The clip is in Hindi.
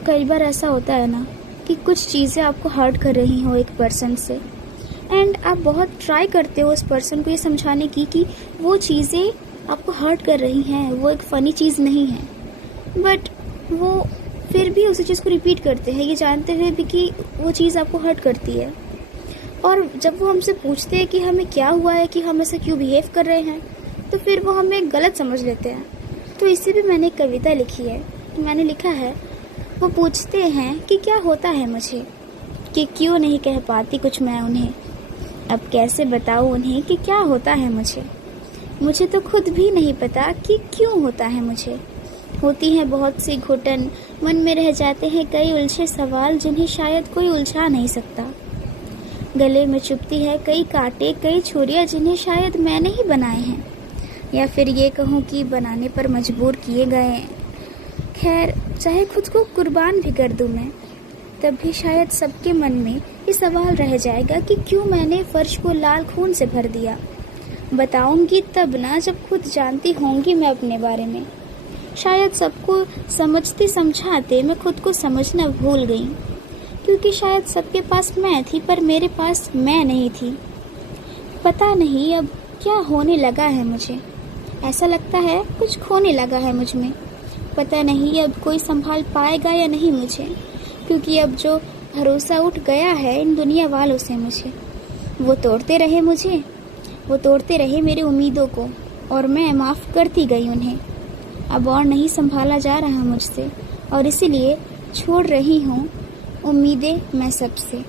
कई बार ऐसा होता है ना कि कुछ चीज़ें आपको हर्ट कर रही हो एक पर्सन से, एंड आप बहुत ट्राई करते हो उस पर्सन को ये समझाने की कि वो चीज़ें आपको हर्ट कर रही हैं, वो एक फ़नी चीज़ नहीं है, बट वो फिर भी उसी चीज़ को रिपीट करते हैं ये जानते हुए भी कि वो चीज़ आपको हर्ट करती है। और जब वो हमसे पूछते हैं कि हमें क्या हुआ है कि हम ऐसा क्यों बिहेव कर रहे हैं, तो फिर वो हमें गलत समझ लेते हैं। तो इसी भी मैंने एक कविता लिखी है। मैंने लिखा है, वो पूछते हैं कि क्या होता है मुझे, कि क्यों नहीं कह पाती कुछ मैं उन्हें, अब कैसे बताऊँ उन्हें कि क्या होता है मुझे तो खुद भी नहीं पता कि क्यों होता है मुझे। होती हैं बहुत सी घुटन, मन में रह जाते हैं कई उलझे सवाल जिन्हें शायद कोई उलझा नहीं सकता। गले में चुभती है कई कांटे, कई छुरियां जिन्हें शायद मैंने ही बनाए हैं, या फिर ये कहूँ कि बनाने पर मजबूर किए गए हैं। खैर, चाहे खुद को कुर्बान भी कर दूँ मैं, तब भी शायद सबके मन में ये सवाल रह जाएगा कि क्यों मैंने फर्श को लाल खून से भर दिया। बताऊंगी तब ना जब खुद जानती होंगी मैं अपने बारे में। शायद सबको समझते समझाते मैं खुद को समझना भूल गई, क्योंकि शायद सबके पास मैं थी पर मेरे पास मैं नहीं थी। पता नहीं अब क्या होने लगा है मुझे, ऐसा लगता है कुछ खोने लगा है मुझ में। पता नहीं अब कोई संभाल पाएगा या नहीं मुझे, क्योंकि अब जो भरोसा उठ गया है इन दुनिया वालों से मुझे, वो तोड़ते रहे मेरी उम्मीदों को, और मैं माफ़ करती गई उन्हें। अब और नहीं संभाला जा रहा मुझसे, और इसीलिए छोड़ रही हूँ उम्मीदें मैं सबसे।